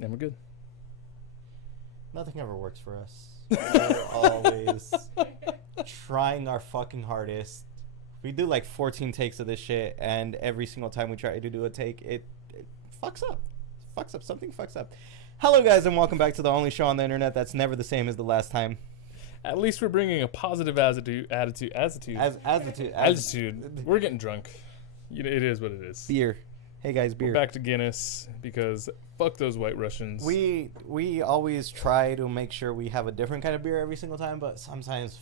And we're good. Nothing ever works for us. We're always trying our fucking hardest. We do like 14 takes of this shit, and every single time we try to do a take, it fucks up. Fucks up. Something fucks up. Hello, guys, and welcome back to the only show on the internet that's never the same as the last time. At least we're bringing a positive attitude. We're getting drunk. You know, it is what it is. Beer. Hey, guys, beer. We're back to Guinness because fuck those White Russians. We always try to make sure we have a different kind of beer every single time, but sometimes,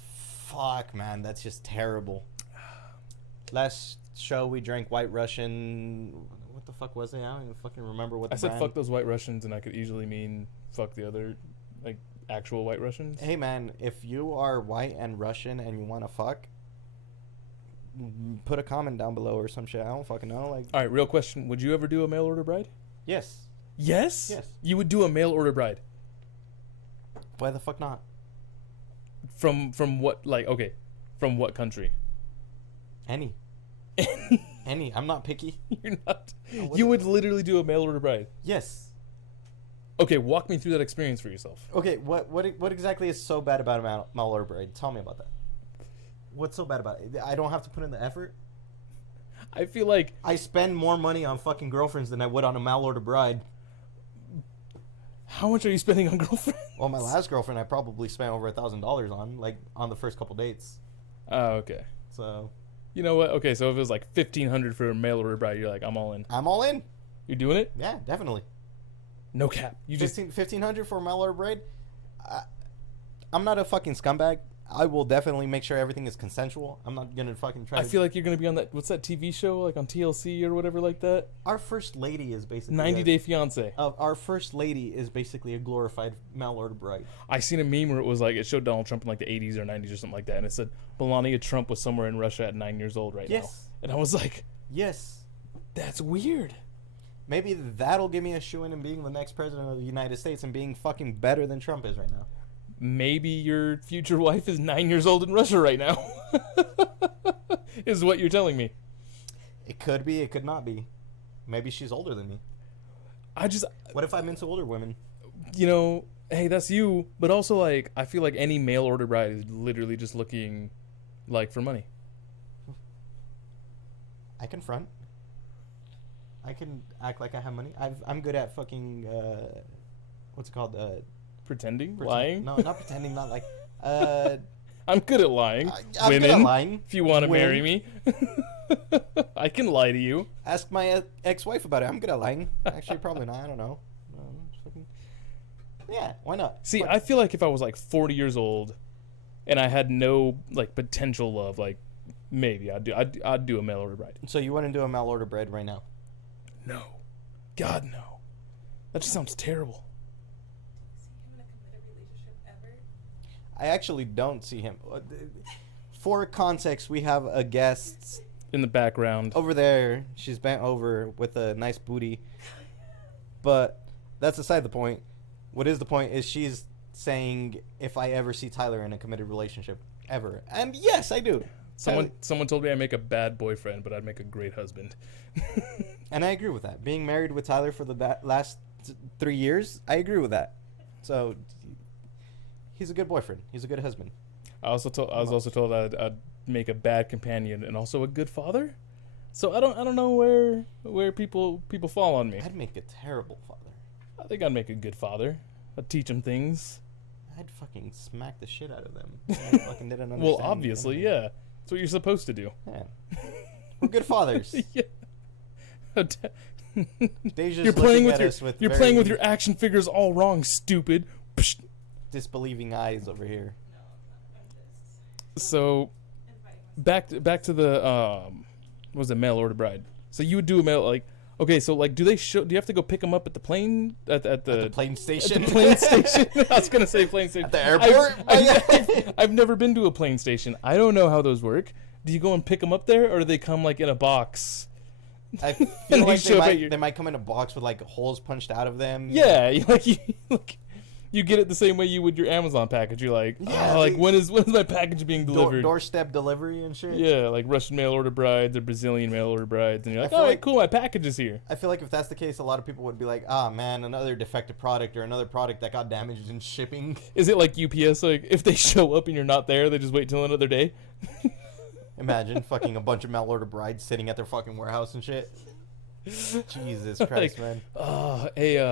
fuck, man, that's just terrible. Last show we drank White Russian. What the fuck was it? I don't even fucking remember what the I said brand. Fuck those White Russians, and I could easily mean fuck the other, like, actual White Russians. Hey, man, if you are white and Russian and you want to fuck, put a comment down below or some shit. I don't fucking know. Like, all right, real question: would you ever do a mail order bride? yes. Yes. Yes. You would do a mail order bride. Why the fuck not? From what? Like, okay, from what country? Any. Any. I'm not picky. You're not. You would literally do a mail order bride. Yes. Okay, walk me through that experience for yourself. Okay, what exactly is so bad about a mail order bride? Tell me about that. What's so bad about it? I don't have to put in the effort? I feel like I spend more money on fucking girlfriends than I would on a mail order bride. how much are you spending on girlfriends? Well, my last girlfriend I probably spent over $1,000 on, like, on the first couple dates. Oh, okay. So, You know what? Okay, so if it was like $1,500 for a mail order bride, you're like, I'm all in. I'm all in. You're doing it? Yeah, definitely. No cap. You just 1,500 for a mail order bride? I'm not a fucking scumbag. I will definitely make sure everything is consensual. I'm not gonna fucking try. I feel like you're gonna be on that. What's that TV show like on TLC or whatever like that? Our first lady is basically 90 Day Fiance. Our first lady is basically a glorified mail order bride. I seen a meme where it was like it showed Donald Trump in like the 80s or 90s or something like that, and it said Melania Trump was somewhere in Russia at 9 years old right now. And I was like, yes, that's weird. Maybe that'll give me a shoo-in in being the next president of the United States and being fucking better than Trump is right now. Maybe your future wife is 9 years old in Russia right now. Is what you're telling me. It could be, it could not be. Maybe she's older than me. What if I'm into older women? You know, hey, that's you. But also, like, I feel like any mail order bride is literally just looking, like, for money. I can front. I can act like I have money. I'm good at fucking, what's it called? Pretending? Lying? No, not pretending, not like, I'm good at lying. I'm Women, good at lying. if you want to marry me. I can lie to you. Ask my ex-wife about it. I'm good at lying. Actually, probably not. I don't know. Yeah, why not? See, I feel like if I was like 40 years old and I had no like potential love, like maybe I'd do a mail order bride. So you want to do a mail order bride right now? No. God, no. That just sounds terrible. I actually don't see him. For context, we have a guest In the background. over there. She's bent over with a nice booty. But that's aside the point. What is the point is she's saying if I ever see Tyler in a committed relationship. Ever. And yes, I do. Someone told me I make a bad boyfriend, but I'd make a great husband. And I agree with that. Being married with Tyler for the last 3 years, I agree with that. So he's a good boyfriend. He's a good husband. I was also told I'd make a bad companion and also a good father. So I don't know where people fall on me. I'd make a terrible father. I think I'd make a good father. I'd teach them things. I'd fucking smack the shit out of them. I fucking didn't understand. Well, obviously, yeah. That's what you're supposed to do. Yeah. We're good fathers. Yeah. Deja's You're playing looking with at your us with you're very playing with your action figures all wrong, stupid. Psh. disbelieving eyes over here. So back to the what was it, mail order bride. So you would do a mail like okay, so like do you have to go pick them up at the plane at the Plane station. At the plane station. I was gonna say plane station. At the airport. I've never been to a plane station. I don't know how those work. Do you go and pick them up there, or do they come like in a box? I feel like they might come in a box with like holes punched out of them. Yeah, like You get it the same way you would your Amazon package. You're like, Yeah, like when is my package being delivered? Doorstep delivery and shit. Yeah, like Russian mail order brides or Brazilian mail order brides, and you're like, feel all right, like- cool, my package is here. I feel like if that's the case, a lot of people would be like, ah, man, another defective product or another product that got damaged in shipping. Is it like UPS? Like if they show up and you're not there, they just wait till another day. Imagine fucking a bunch of mail order brides sitting at their fucking warehouse and shit. Jesus Christ, man. Hey,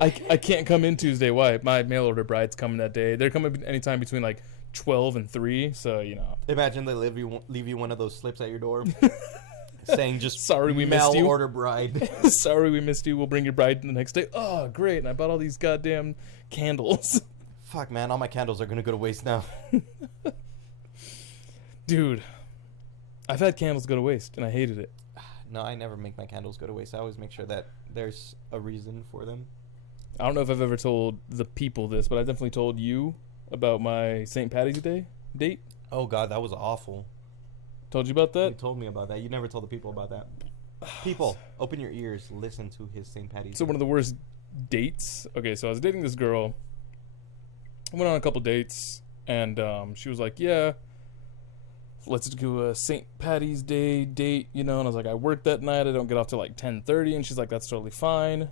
I can't come in Tuesday. Why? My mail order bride's coming that day. They're coming anytime between like 12 and 3. So you know. Imagine they leave you one of those slips at your door, saying just Sorry we mail missed you. order bride. Sorry we missed you. We'll bring your bride the next day. Oh, great! And I bought all these goddamn candles. Fuck, man, all my candles are gonna go to waste now. Dude, I've had candles go to waste and I hated it. No, I never make my candles go to waste. I always make sure that there's a reason for them. I don't know if I've ever told the people this, but I definitely told you about my St.paddies Day date. Oh God, that was awful. Told you about You that? told me about that. You never told the people about that. People, open your ears. Listen to his St. Paddy's. So one of the worst dates. Okay, so I was dating this girl. I went on a couple dates, and she was like, "Yeah, let's do a St. Paddy's Day date," you know. And I was like, "I work that night. I don't get off till like 10:30." And she's like, "That's totally fine.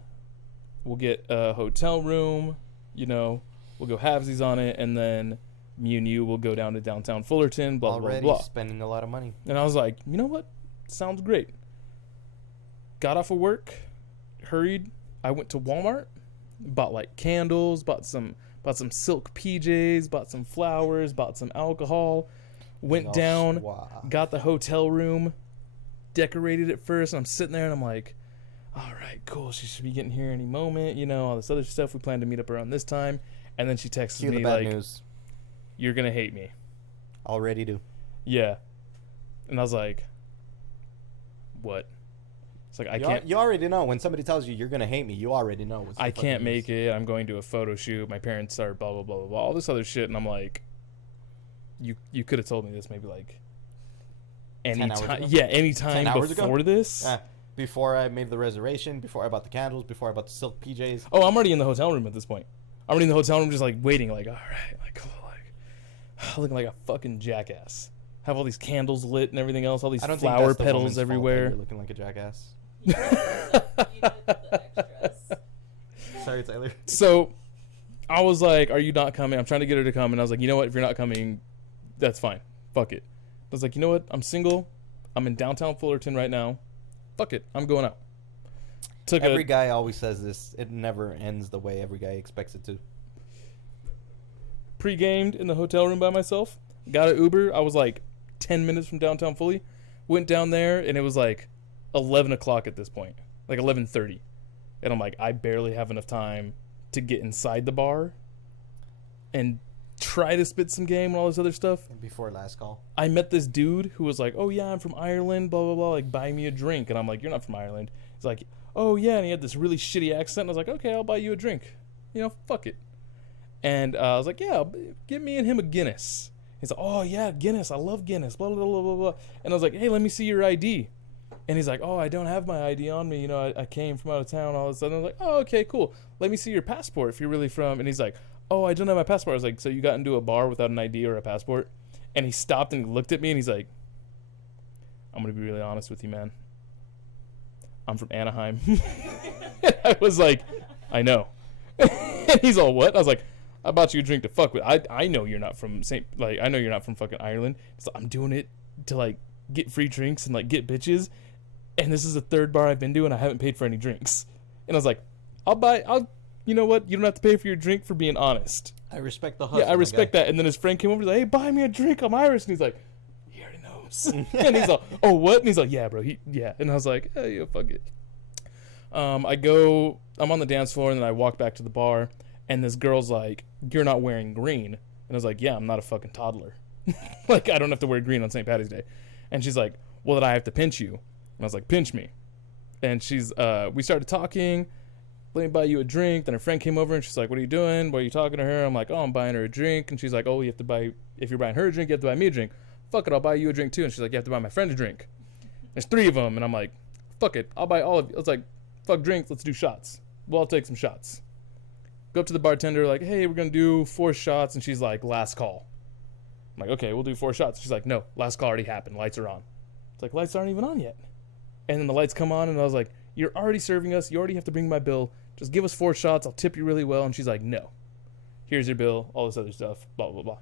We'll get a hotel room, you know. We'll go halvesies on it, and then me and you will go down to downtown Fullerton. Blah Already blah blah." spending a lot of money. And I was like, "You know what? Sounds great." Got off of work, hurried. I went to Walmart, bought like candles, bought some silk PJs, bought some flowers, bought some alcohol, went All down, schwa. got the hotel room, decorated it first. And I'm sitting there and I'm like, all right, cool. She should be getting here any moment, you know, all this other stuff. We plan to meet up around this time. And then she texts Cue the me bad like, news. "You're going to hate me." Already do. Yeah. And I was like, what? It's like, I can't. You already know when somebody tells you you're gonna hate me. You already know. What's the I fucking can't news. make it. I'm going to a photo shoot. My parents are blah blah blah blah blah. All this other shit, and I'm like, you could have told me this maybe like 10 hours anytime. ago? Yeah, anytime 10 hours ago? before this. Before I made the reservation, before I bought the candles, before I bought the silk PJs. Oh, I'm already in the hotel room at this point. I'm already in the hotel room, just like waiting, like all right, like cool, like looking like a fucking jackass. Have all these candles lit and everything else. All these I don't flower think that's the petals woman's fault that everywhere. You're looking like a jackass. Sorry, Tyler. So I was like, "Are you not coming?" I'm trying to get her to come, and I was like, "You know what? If you're not coming, that's fine. Fuck it." I was like, "You know what? I'm single. I'm in downtown Fullerton right now. Fuck it. I'm going out." Took Every guy always says this. It never ends the way every guy expects it to. pre-gamed in the hotel room by myself. Got an Uber. I was like 10 minutes from downtown Fully. Went down there, and it was like 11 o'clock at this point, like 11:30, and I'm like, I barely have enough time to get inside the bar and try to spit some game and all this other stuff. Before last call. I met this dude who was like, "Oh yeah, I'm from Ireland, blah blah blah, like buy me a drink." And I'm like, "You're not from Ireland." He's like, "Oh yeah," and he had this really shitty accent. And I was like, "Okay, I'll buy you a drink. You know, fuck it." And I was like, "Yeah, give me and him a Guinness." He's like, "Oh yeah, Guinness. I love Guinness." Blah blah blah blah blah. And I was like, "Hey, let me see your ID." And he's like, "Oh, I don't have my ID on me. You know, I came from out of town. All of a sudden, I was like, "Oh, okay, cool. Let me see your passport if you're really from." And he's like, "Oh, I don't have my passport." I was like, "So you got into a bar without an ID or a passport?" And he stopped and he looked at me and he's like, "I'm gonna be really honest with you, man. I'm from Anaheim." I was like, "I know." And he's all, "What?" I was like, "I bought you a drink to fuck with. I know you're not from I know you're not from fucking Ireland. So I'm doing it to like get free drinks and like get bitches. And this is the third bar I've been to and I haven't paid for any drinks." And I was like, you know what? You don't have to pay for your drink for being honest. I respect the hustle. Yeah, I respect that. And then his friend came over, he's like, "Hey, buy me a drink. I'm Irish." And he's like, "He already knows." And he's like, "Oh, what?" And he's like, "Yeah, bro. Yeah." And I was like, "Hey, yo, fuck it." I'm on the dance floor and then I walk back to the bar and this girl's like, "You're not wearing green." And I was like, "Yeah, I'm not a fucking toddler. Like, I don't have to wear green on St. Paddy's Day." And she's like, "Well, then I have to pinch you." And I was like, "Pinch me." And we started talking. "Let me buy you a drink." Then her friend came over and she's like, "What are you doing? Why are you talking to her?" I'm like, "Oh, I'm buying her a drink." And she's like, "Oh, if you're buying her a drink, you have to buy me a drink." "Fuck it, I'll buy you a drink too." And she's like, "You have to buy my friend a drink." There's 3 of them. And I'm like, "Fuck it, I'll buy all of you." I was like, "Fuck drinks, let's do shots." "Well, I'll take some shots." Go up to the bartender, like, hey, we're going to do 4 shots. And she's like, last call. I'm like, okay, we'll do 4 shots. She's like, no, last call already happened. Lights are on. It's like, lights aren't even on yet. And then the lights come on, and I was like, you're already serving us. You already have to bring my bill. Just give us 4 shots. I'll tip you really well. And she's like, no. Here's your bill. All this other stuff. Blah, blah, blah.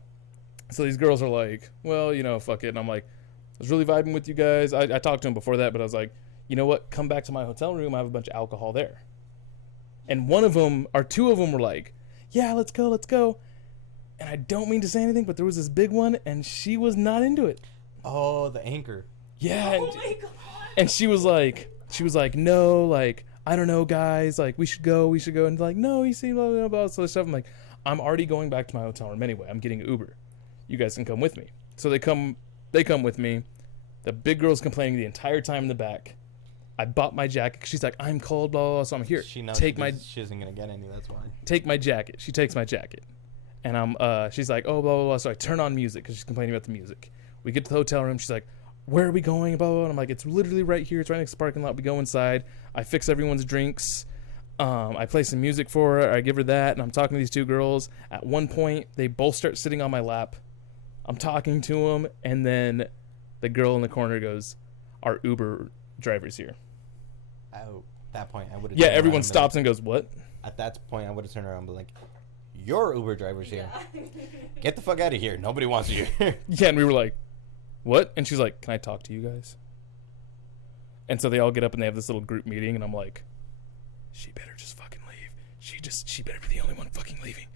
So these girls are like, well, fuck it. And I'm like, I was really vibing with you guys. I talked to them before that, but I was like, you know what? Come back to my hotel room. I have a bunch of alcohol there. And one of them, or 2 of them were like, yeah, let's go, let's go. And I don't mean to say anything, but there was this big one, and she was not into it. Oh, the anchor. Yeah. Oh my god. And she was like, no, like, I don't know, guys, like, we should go. And like, no, you see, blah, blah, blah, so stuff. I'm like, I'm already going back to my hotel room anyway. I'm getting Uber. You guys can come with me. So they come with me. The big girl's complaining the entire time in the back. I bought my jacket. She's like, I'm cold, blah, blah, blah, so I'm here. She knows she isn't going to get any, that's why. Take my jacket. She takes my jacket. And she's like, oh, blah, blah, blah. So I turn on music because she's complaining about the music. We get to the hotel room. She's like, where are we going? Blah, blah, blah. And I'm like, it's literally right here. It's right next to the parking lot. We go inside. I fix everyone's drinks. I play some music for her. I give her that. And I'm talking to these 2 girls. At one point, they both start sitting on my lap. I'm talking to them. And then the girl in the corner goes, our Uber driver's here. At that point, I would have. Yeah, everyone stops and goes, what? At that point, I would have turned around and been like, your Uber driver's here. Yeah. Get the fuck out of here. Nobody wants you here. Yeah, and we were like, what? And she's like, can I talk to you guys? And so they all get up and they have this little group meeting, and I'm like, she better just fucking leave. She better be the only one fucking leaving.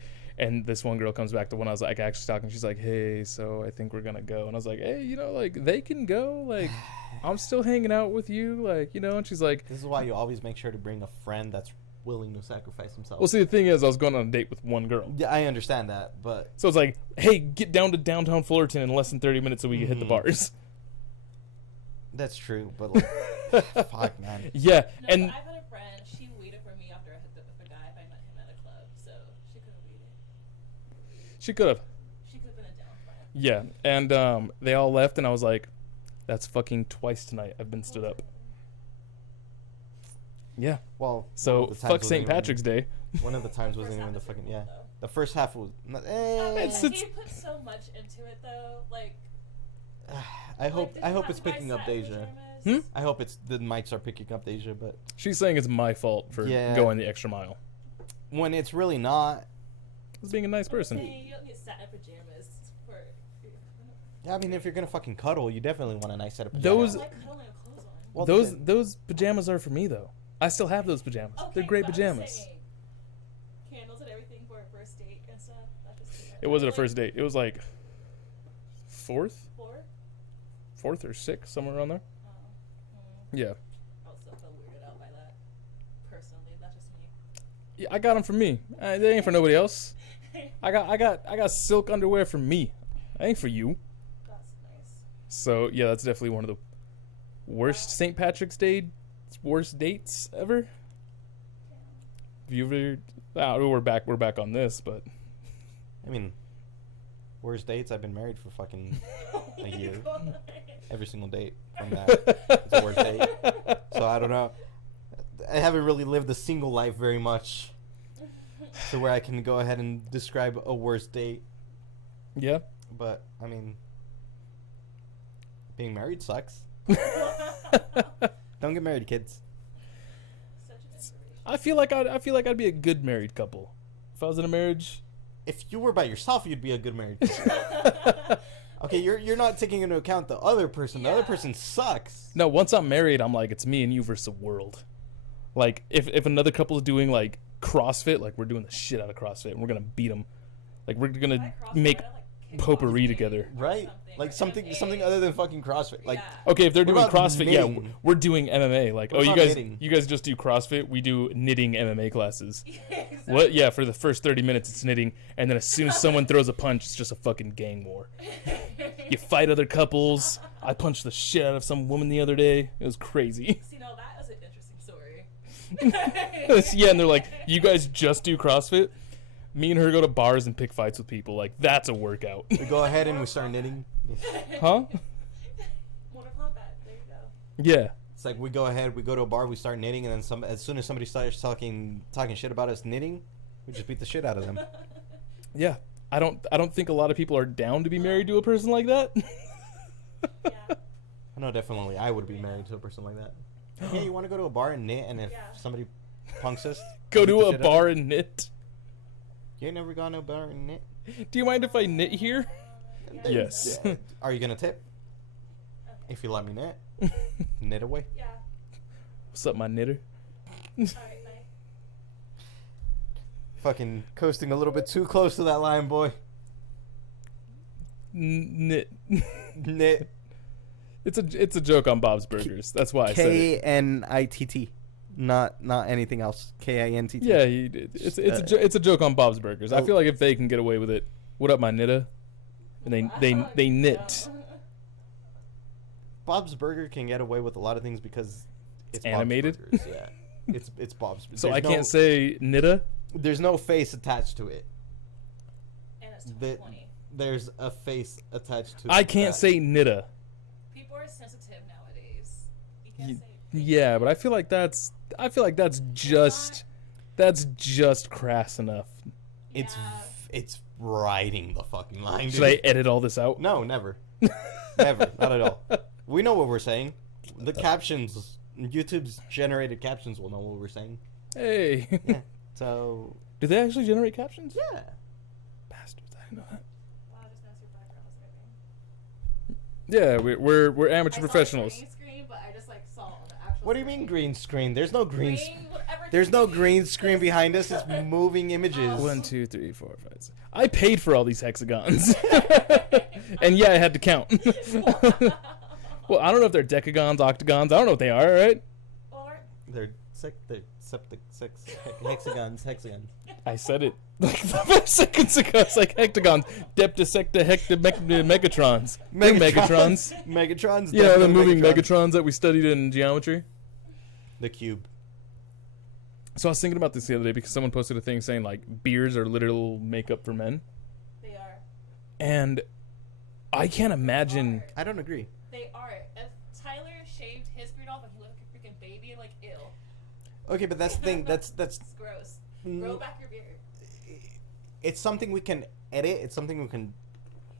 And this one girl comes back to when I was like actually talking. She's like, hey, so I think we're gonna go. And I was like, hey, like, they can go. Like, I'm still hanging out with you. Like, and she's like, this is why you always make sure to bring a friend that's willing to sacrifice himself. well, see, the thing is, I was going on a date with one girl. Yeah, I understand that, but So it's like, hey, get down to downtown Fullerton in less than 30 minutes so we can hit the bars. that's true. But like, fuck, man. Yeah, No, and but I've had a friend. She waited for me after I hooked up with a guy if I met him at a club, so she could have waited. she could have. She could have been a down friend. Yeah, and they all left, and I was like, that's fucking twice tonight I've been stood up. Yeah. Well, So, one of the times fuck wasn't St. even- Patrick's Day. One of the times The wasn't first even the half was fucking really yeah. cool, though. The first half was. He put so much into it, though. Like, I hope like, it's picking up Deja. Hmm? I hope the mics are picking up Deja, but She's saying it's my fault for Yeah. going the extra mile. when it's really not. I was being a nice person. You don't need satin pajamas for. Yeah, I mean, if you're gonna fucking cuddle, you definitely want a nice set of I pajamas. Those- like cuddling with clothes on. Well, Those pajamas are for me, though. I still have those pajamas. Okay, They're great but I'm pajamas. saying, candles and everything for a first date and stuff. That's just It wasn't a like, first date. It was like fourth Four? or sixth, somewhere around there. Oh. Yeah. I was still feel weirded out by that. Personally, that's just me. Yeah, I got them for me. They ain't for nobody else. I got silk underwear for me. I ain't for you. That's nice. So yeah, that's definitely one of the worst St. Patrick's Day, worst dates ever. Have you ever? We're back on this, but I mean, worst dates. I've been married for fucking a year. Every single date from that, it's a worst date. So I don't know. I haven't really lived a single life very much, to where I can go ahead and describe a worst date. yeah. But I mean, being married sucks. Don't get married, kids. Such an inspiration. I feel like I'd be a good married couple if I was in a marriage. If you were by yourself, you'd be a good married couple. Okay, you're not taking into account the other person. The other Yeah. person sucks. No, once I'm married, I'm like, it's me and you versus the world. Like, if another couple is doing, like, CrossFit, like, we're doing the shit out of CrossFit, and we're going to beat them. Like, we're going to make potpourri together. Right? Like something other than fucking CrossFit. Like, Okay, if they're What doing about CrossFit, yeah, knitting? we're doing MMA. Like, What oh, about knitting? you guys just do CrossFit. We do knitting MMA classes. Exactly. What? Yeah, for the first 30 minutes it's knitting, and then as soon as someone throws a punch, it's just a fucking gang war. You fight other couples. I punched the shit out of some woman the other day. It was crazy. See, now that was an interesting story. Yeah, and they're like, you guys just do CrossFit? Me and her go to bars and pick fights with people. Like, that's a workout. we go ahead and we start knitting. Huh? Mortal Kombat. There you go. Yeah. It's like we go ahead, we go to a bar, we start knitting, and then as soon as somebody starts talking shit about us knitting, We just beat the shit out of them. Yeah, I don't think a lot of people are down to be married to a person like that. Yeah. I know definitely I would be married to a person like that. Hey, you want to go to a bar and knit, and if Yeah. somebody punks us, Go beat to the a shit out of bar them? and knit. You ain't never gone to a bar and knit? Do you mind if I knit here? Yeah. Yes. Yeah. Are you gonna tip? Okay. If you let me knit, knit away. Yeah. What's up, my knitter? Alright, bye. Fucking coasting a little bit too close to that line, boy. Knit. Knit. It's a joke on Bob's Burgers. That's why I said it. K-N-I-T-T. Not anything else. K-I-N-T-T. Yeah, he did. It's a joke on Bob's Burgers. I Oh. feel like if they can get away with it, what up, my knitter? And they Wow. knit. Bob's Burger can get away with a lot of things because it's Bob's Animated? Burgers, yeah. It's Bob's. So There's I can't say knitter. There's no face attached to it. And it's The- 2020. There's a face attached to I can't that. say knitter. People are sensitive nowadays. You can't Y- say. Yeah, but I feel like that's just crass enough. It's Yeah. it's riding the fucking line. Should I dude. edit all this out? No, never. Never. Not at all. We know what we're saying. The captions, YouTube's generated captions will know what we're saying. Hey. Yeah. So, Do they actually generate captions? yeah. Bastards, I didn't know that. Wow, just that's your background was moving. Yeah, we're amateur I saw the professionals. green screen, but I just like saw it on the actual. What do you mean green screen? There's no green whatever There's no screen green is screen this. behind us. It's moving images. 1, 2, 3, 4, 5, 6. I paid for all these hexagons, and yeah, I had to count. Well, I don't know if they're decagons, octagons. I don't know what they are. Right? Or They're hexagons. I said it like 5 seconds ago. It's like hectagons, deptasecta, megatrons. They're Megatrons. Megatrons. You know, the definitely moving Megatrons that we studied in geometry. The cube. So I was thinking about this the other day because someone posted a thing saying like beards are literal makeup for men, they are. and I can't imagine. I don't agree. They are. If Tyler shaved his beard off and he looked like a freaking baby, like ew. Okay, but that's the thing. That's It's gross. Grow back your beard. it's something we can edit. It's something we can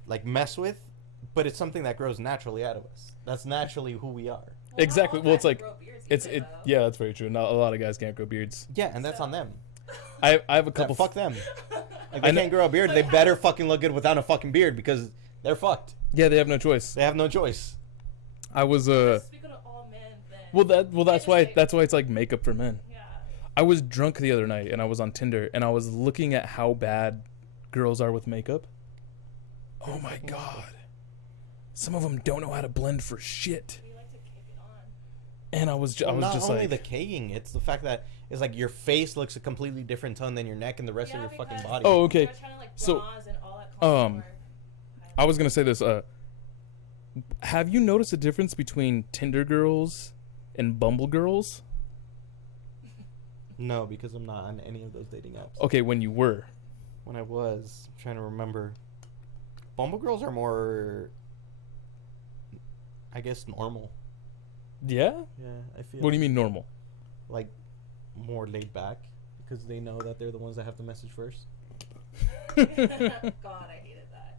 like mess with, but it's something that grows naturally out of us. That's naturally who we are. Well, Exactly. not all Well, it's guys like grow beards it's either, it. though. Yeah, that's very true. Not a lot of guys can't grow beards. Yeah, and that's on them. I have a Yeah, couple. fuck them. Like I they know- can't grow a beard. They better fucking look good without a fucking beard because they're fucked. Yeah, they have no choice. They have no choice. I was Speaking of all men, then. that's why it's like makeup for men. Yeah. I was drunk the other night and I was on Tinder and I was looking at how bad girls are with makeup. Oh my god. Some of them don't know how to blend for shit. We like to kick it on. And I was Well, not just only like the caking, it's the fact that it's like your face looks a completely different tone than your neck and the rest of your fucking because body. Oh, okay. they're trying to, like, So, bronze and all that I was going to say this have you noticed a difference between Tinder girls and Bumble girls? No, because I'm not on any of those dating apps. Okay, when you were. When I was I'm trying to remember, Bumble girls are more, I guess, normal. Yeah? Yeah, I feel. What do you mean normal? Like more laid back because they know that they're the ones that have to message first. God, I hated that.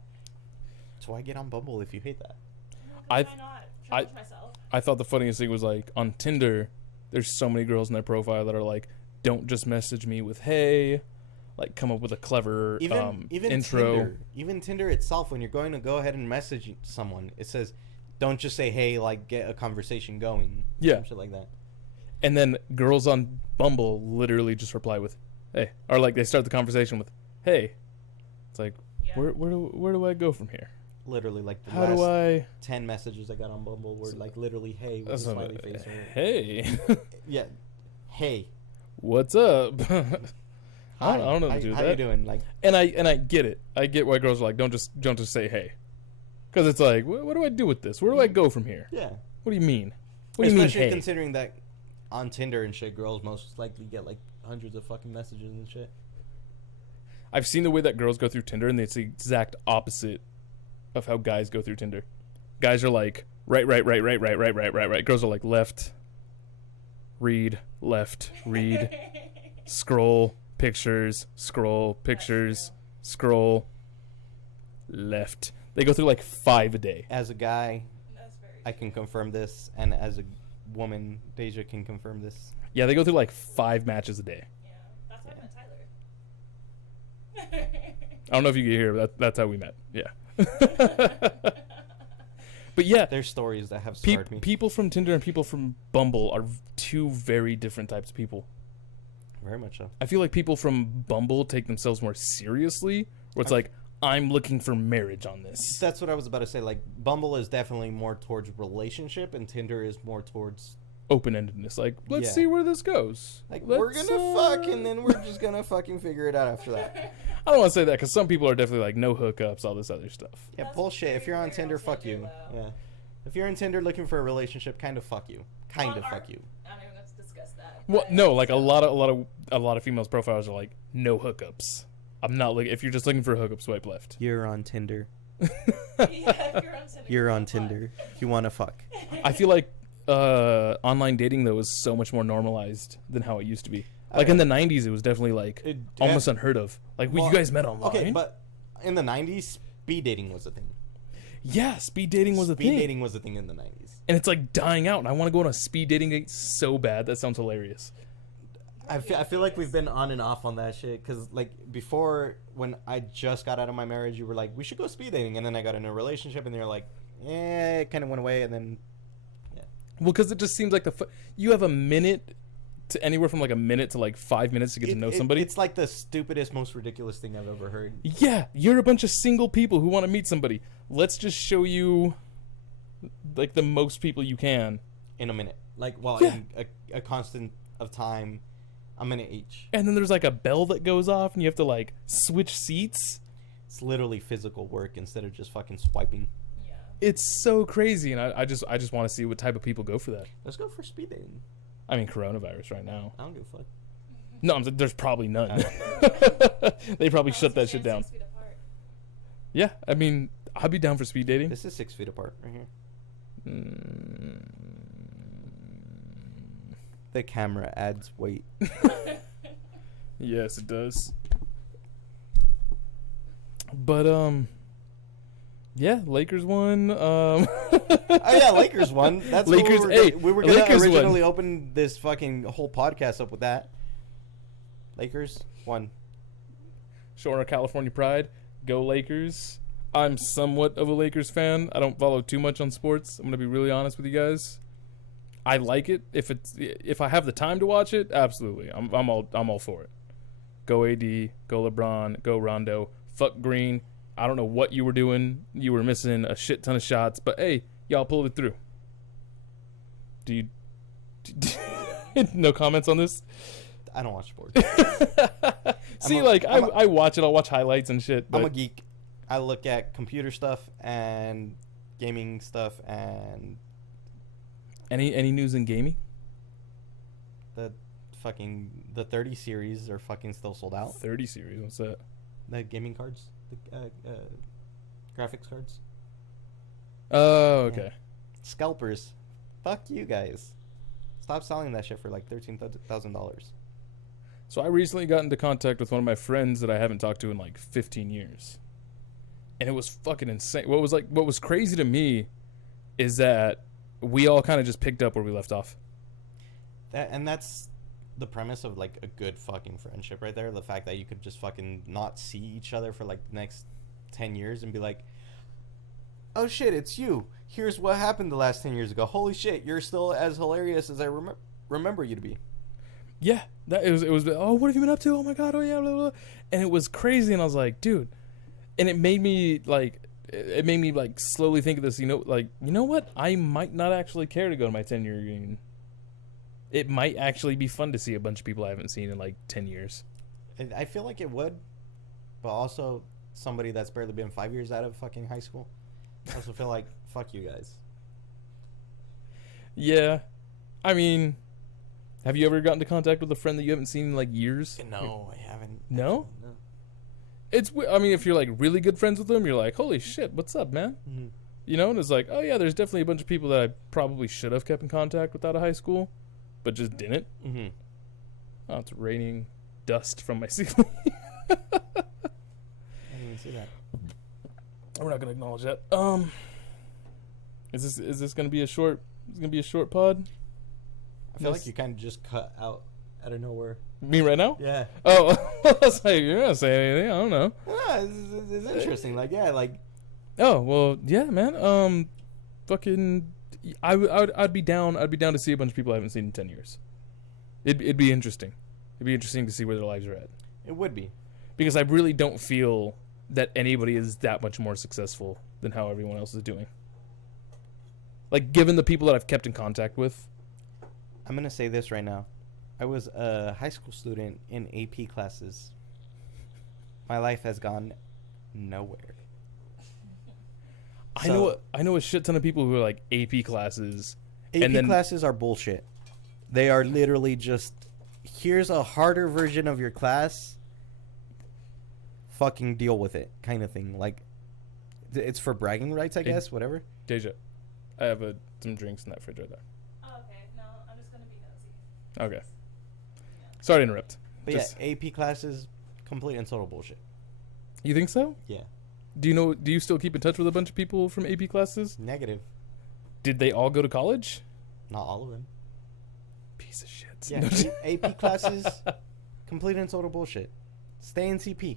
So why get on Bumble if you hate that? I- Why not? I- Challenge myself. I thought the funniest thing was like on Tinder, there's so many girls in their profile that are like, don't just message me with hey, like come up with a clever Even intro. Even Tinder itself, when you're going to go ahead and message someone, it says, don't just say hey, like get a conversation going. Yeah. Some shit like that. And then girls on Bumble literally just reply with hey, or like they start the conversation with hey. It's like Yeah. where do I go from here? Literally, like the How do last I 10 messages I got on Bumble were like literally hey with a so, smiley face. Or, hey, yeah, hey. what's up? I Hi, don't know what to do with how that. you doing? Like, And I get it. I get why girls are like don't just say hey, because it's like what do I do with this? Where do I go from here? yeah. What do you mean? What do you mean Especially hey? considering that on Tinder and shit, girls most likely get like hundreds of fucking messages and shit. I've seen the way that girls go through Tinder, and it's the exact opposite of how guys go through Tinder. Guys are like right. Girls are like left, read, scroll, pictures, scroll, pictures, scroll, left. They go through like 5 a day. As a guy, That's very I can confirm this, and as a woman, Deja can confirm this. Yeah, they go through like 5 matches a day. Yeah, that's why I met Tyler. I don't know if you can hear, but that's how we met. Yeah. But yeah, There's stories that have scarred me. people from Tinder and people from Bumble are two very different types of people. Very much so. I feel like people from Bumble take themselves more seriously, where it's like, I'm looking for marriage on this. That's what I was about to say. Like, Bumble is definitely more towards relationship, and Tinder is more towards Open-endedness. Like, let's Yeah. see where this goes. like Let's, we're gonna fuck, and then we're just gonna fucking figure it out after that. I don't want to say that because some people are definitely like, no hookups, all this other stuff. Yeah, That's bullshit. If you're on very Tinder, on fuck Tinder, you. though. Yeah. If you're on Tinder looking for a relationship, kind of fuck you. Kind of On fuck our- you. I don't even have to discuss that. Well, but- no, like a lot of females profiles are like, no hookups. I'm not looking. If you're just looking for a hookup, swipe left. You're on Tinder. Yeah, if you're on Tinder. You're on fuck. Tinder. You want to fuck. I feel like online dating though is so much more normalized than how it used to be. Like in the 90s, it was definitely like almost unheard of. Like, Well, you guys met online. Okay, but in the 90s, speed dating was a thing. Yeah, speed dating was a Speed thing. dating was a thing in the 90s. And it's like dying out. And I want to go on a speed dating date so bad. That sounds hilarious. I feel like we've been on and off on that shit because, like, before when I just got out of my marriage, you were like, we should go speed dating. And then I got in a relationship and you're like, yeah, it kind of went away. And then, Well, because it just seems like you have a minute to anywhere from like a minute to like 5 minutes to get to know somebody. It's like the stupidest, most ridiculous thing I've ever heard. Yeah, you're a bunch of single people who want to meet somebody. Let's just show you like the most people you can. In a minute. Like, well, Yeah. in a constant of time, a minute each. And then there's like a bell that goes off and you have to like switch seats. It's literally physical work instead of just fucking swiping. Yeah. It's so crazy, and I just want to see what type of people go for that. Let's go for speed dating. I mean, coronavirus right now. I don't give a fuck. No, there's probably none. They probably shut that shit down. 6 feet apart. Yeah, I mean, I'd be down for speed dating. This is 6 feet apart right here. The camera adds weight. Yes, it does. But yeah, Lakers won. Oh yeah, Lakers won. That's Lakers. what Hey, we were gonna Lakers originally won. open this fucking whole podcast up with that. Lakers won. Showing our California pride. Go Lakers. I'm somewhat of a Lakers fan. I don't follow too much on sports. I'm gonna be really honest with you guys. I like it if I have the time to watch it. Absolutely, I'm all for it. Go AD. Go LeBron. Go Rondo. Fuck Green. I don't know what you were doing. You were missing a shit ton of shots, but hey, y'all pulled it through. Do you? No comments on this. I don't watch sports. See, I'm I watch it. I'll watch highlights and shit. I'm But a geek. I look at computer stuff and gaming stuff and any news in gaming? the 30 series are fucking still sold out. 30 series. What's that? The gaming cards, the graphics cards, Oh, okay. scalpers. Fuck you guys. Stop selling that shit for like $13,000. So I recently got into contact with one of my friends that I haven't talked to in like 15 years. And it was fucking insane. What was crazy to me is that we all kind of just picked up where we left off. That's the premise of like a good fucking friendship right there. The fact that you could just fucking not see each other for like the next 10 years and be like, oh shit, it's you. Here's what happened the last 10 years ago. Holy shit, you're still as hilarious as I remember you to be. Yeah, it was. Oh, what have you been up to? Oh my god. Oh yeah. Blah, blah. And it was crazy. And I was like, dude. And it made me like slowly think of this. You know what? I might not actually care to go to my 10-year reunion. It might actually be fun to see a bunch of people I haven't seen in like 10 years. I feel like it would, but also somebody that's barely been 5 years out of fucking high school. I also feel like, fuck you guys. Yeah, I mean, have you ever gotten into contact with a friend that you haven't seen in like years? No, I haven't. No? No. I mean, if you're like really good friends with them, you're like, holy shit, what's up, man? Mm-hmm. You know, and it's like, oh yeah, there's definitely a bunch of people that I probably should have kept in contact with out of high school, but just didn't. Mm-hmm. Oh, it's raining dust from my ceiling. I didn't even see that. We're not gonna acknowledge that. Is this gonna be a short? It's gonna be a short pod. I feel Yes. like you kind of just cut out of nowhere. Me right now? Yeah. Oh, I was like, you're not saying anything. I don't know. Yeah, it's interesting. Like, yeah, like, Oh well, yeah, man. Fucking, I'd be down. I'd be down to see a bunch of people I haven't seen in 10 years. It'd be interesting. It'd be interesting to see where their lives are at. it would be. Because I really don't feel that anybody is that much more successful than how everyone else is doing. Like, given the people that I've kept in contact with. I'm going to say this right now. I was a high school student in AP classes. My life has gone nowhere. I know a shit ton of people who are like AP classes. AP and then, classes are bullshit. They are literally just, here's a harder version of your class. Fucking deal with it, kind of thing. Like, it's for bragging rights, I guess. Whatever. Deja, I have some drinks in that fridge right there. Oh, okay. No, I'm just gonna be nosy. Okay. Sorry to interrupt. But Just- yeah, AP classes, complete and total bullshit. You think so? Yeah. Do you still keep in touch with a bunch of people from AP classes? Negative. Did they all go to college? Not all of them. Piece of shit. Yeah. AP classes, complete and total bullshit. Stay in CP.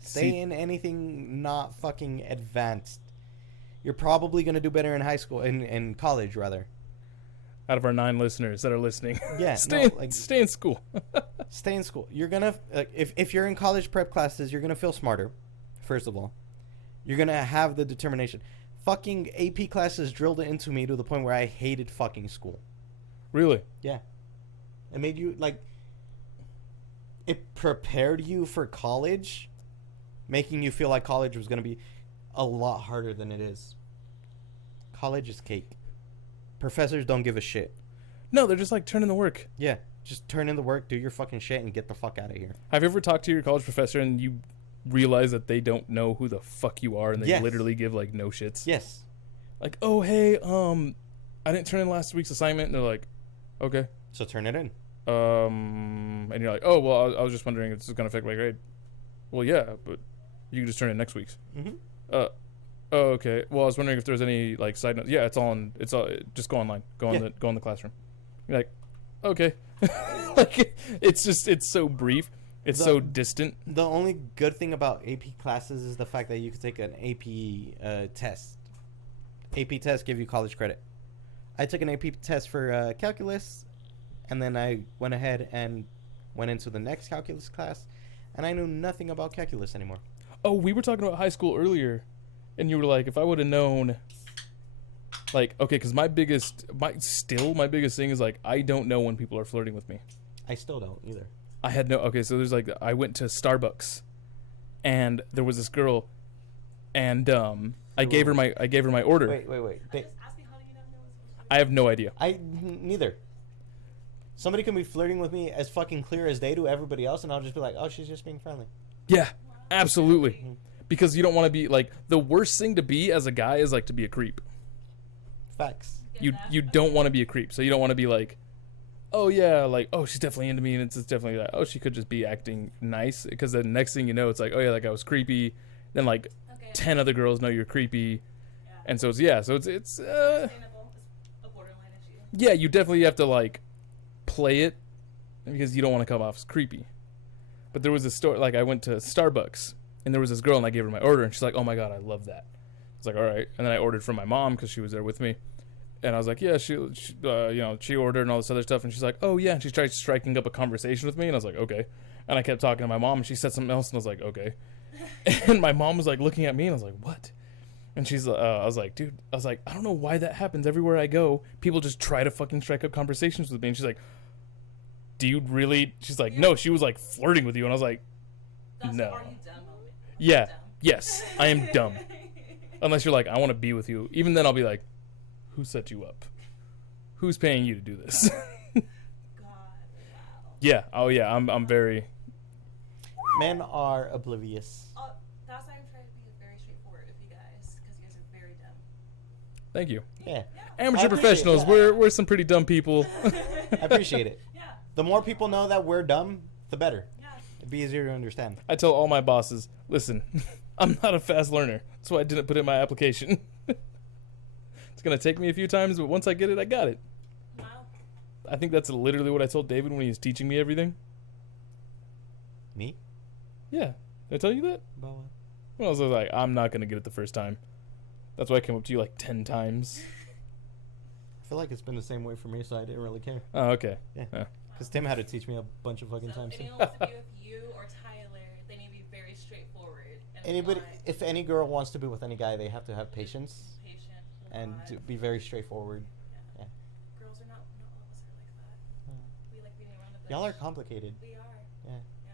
Stay in anything not fucking advanced. You're probably going to do better in high school, in college, rather. Out of our 9 listeners that are listening. Yeah, stay in school. Stay in school. You're going to, if you're in college prep classes, you're going to feel smarter, first of all. You're going to have the determination. Fucking AP classes drilled it into me to the point where I hated fucking school. Really? Yeah. It made you, like, it prepared you for college, making you feel like college was going to be a lot harder than it is. College is cake. Professors don't give a shit. No, they're just like turn in the work. Yeah, just turn in the work, do your fucking shit, and get the fuck out of here. Have you ever talked to your college professor and you realize that they don't know who the fuck you are and they Yes. literally give like no shits? Yes. Like, oh hey, I didn't turn in last week's assignment, and they're like, okay. So turn it in. And you're like, oh well, I was just wondering if this is gonna affect my grade. Well, yeah, but you can just turn in next week's. Mm-hmm. Oh, okay. Well, I was wondering if there's any like side notes. Yeah, it's all. Just go online. Go in the classroom. You're like, okay. Like it's so brief. It's so distant. The only good thing about AP classes is the fact that you can take an AP test. AP tests give you college credit. I took an AP test for calculus, and then I went ahead and went into the next calculus class, and I knew nothing about calculus anymore. Oh, we were talking about high school earlier, and you were like, if I would have known, like, okay, because my biggest thing is like, I don't know when people are flirting with me. I still don't either. I had no. Okay, so there's like, I went to Starbucks, and there was this girl, and I gave her my order. Wait. Just ask me, how do you know what's I have no idea. Neither. Somebody can be flirting with me as fucking clear as day to everybody else, and I'll just be like, oh, she's just being friendly. Yeah, absolutely. Because you don't want to be like, the worst thing to be as a guy is like to be a creep. Facts. You don't want to be a creep, so you don't want to be like, oh yeah, like, oh, she's definitely into me, and it's definitely like, oh, she could just be acting nice, because the next thing you know, it's like, oh yeah, that guy was creepy. Then like 10 other girls know you're creepy, and so it's understandable. It's a borderline issue. yeah, you definitely have to like play it because you don't want to come off as creepy. But there was a store, like I went to Starbucks and there was this girl and I gave her my order and she's like, oh my god, I love that. I was like, all right. And then I ordered from my mom because she was there with me, and I was like, yeah, she ordered and all this other stuff, and she's like, oh yeah, and she tried striking up a conversation with me, and I was like, okay. And I kept talking to my mom and she said something else and I was like, okay. And my mom was like looking at me and I was like, what? And she's I was like, dude, I don't know why that happens. Everywhere I go, people just try to fucking strike up conversations with me. And she's like, do you really? She's like, no, she was like flirting with you. And I was like, That's no. Are you dumb moment. Yeah. Dumb. Yes, I am dumb. Unless you're like, I want to be with you. Even then I'll be like, who set you up? Who's paying you to do this? God, wow. Yeah. Oh yeah, I'm very. Men are oblivious. That's why I'm trying to be very straightforward with you guys, because you guys are very dumb. Thank you. Yeah. Amateur I appreciate professionals, that. we're some pretty dumb people. I appreciate it. Yeah. The more people know that we're dumb, the better. Yeah. It'd be easier to understand. I tell all my bosses, listen, I'm not a fast learner. That's why I didn't put it in my application. It's going to take me a few times, but once I get it, I got it. Wow. I think that's literally what I told David when he was teaching me everything. Me? Yeah. Did I tell you that? About what? Well, I was like, I'm not going to get it the first time. That's why I came up to you like 10 times. I feel like it's been the same way for me, so I didn't really care. Oh, okay. Yeah. Because Tim had to teach me a bunch of fucking So times. if anyone wants to be with you or Tyler, they need to be very straightforward. And Anybody, blunt, if any girl wants to be with any guy, they have to have patience patient, and blunt. be very straightforward. Yeah. Girls are not all of us are like that. Uh, We like being around the bush. Y'all are complicated. We are. Yeah. Yeah.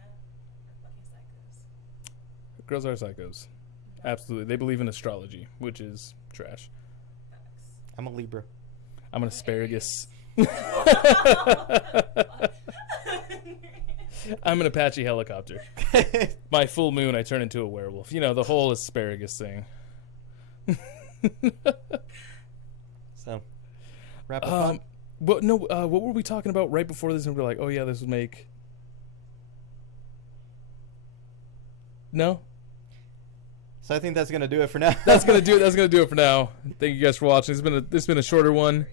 We're fucking psychos. Girls are psychos. Absolutely. They believe in astrology, which is trash. Facts. I'm a Libra. I'm an asparagus. I'm an Apache helicopter. My full moon, I turn into a werewolf. You know, the whole asparagus thing. So, wrap up on. What were we talking about right before this? And we were like, oh yeah, this would make. No, So I think that's gonna do it for now. that's gonna do it. That's gonna do it for now. Thank you guys for watching. This has been a shorter one.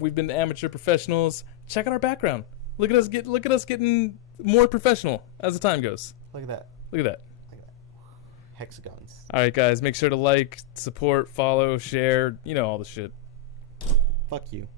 We've been amateur professionals. Check out our background. Look at us getting more professional as the time goes. Look at that. Look at that. Look at that. Hexagons. All right, guys, make sure to like, support, follow, share. You know all the shit. Fuck you.